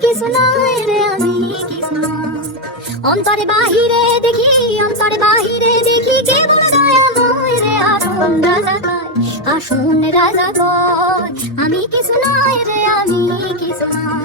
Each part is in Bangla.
কিছু নয় রে আমি কিছু অন্তরে বাহিরে দেখি, অন্তরে বাহিরে দেখি কেবল দয়াময় রে আপন কয় আসুন রাজা কয় আমি কিছু নয় রে আমি কিছু নয়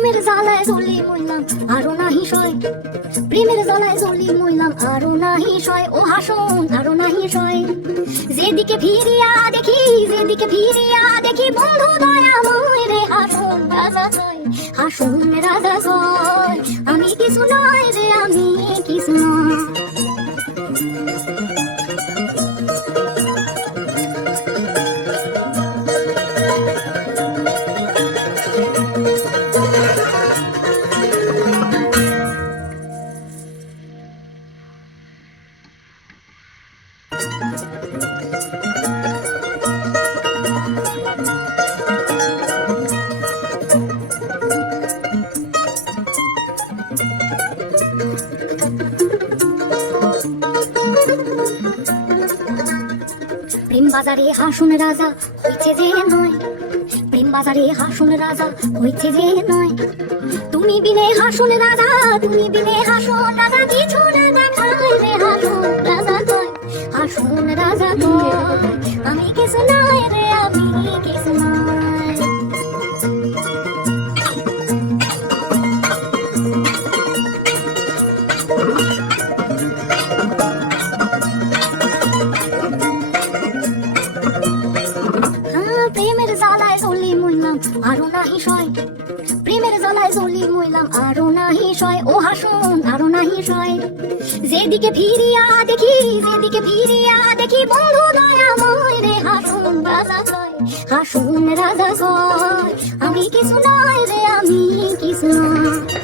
প্রেমের জ্বালায় জ্বলি মইলাম আরও নাহি সয়। প্রেমের জ্বালায় জ্বলি মইলাম আরও নাহি সয়। ও হাসন, আরও নাহি সয়। যেদিকে ফিরিয়া দেখি, যেদিকে ফিরিয়া দেখি, বন্ধু দয়াময় রে, হাসন রাজা কয় হাসন রাজা কয় আমি কিছু নয় রে, আমি কিছু নয়। বাজারে হাসুন রাজা, হইছে যে নয়। প্রেম বাজারে হাসুন রাজা, হইছে যে নয়। তুমি বিনে হাসুন রাজা, তুমি বিনে হাসুন রাজা, কিছু না প্রেমের জ্বালায় জ্বলি মইলাম আরও নাহি সয়। প্রেমের জ্বালায় জ্বলি মইলাম আরও নাহি সয়। ও হাসুন, আরও নাহি সয়। যেদিকে ফিরিয়া দেখি, যেদিকে ফিরিয়া দেখি, বন্ধু দয়াময় রে, হাসুন রাজা কয় হাসুন রাজা কয় আমি কিছু নয় রে, আমি কিছু নয়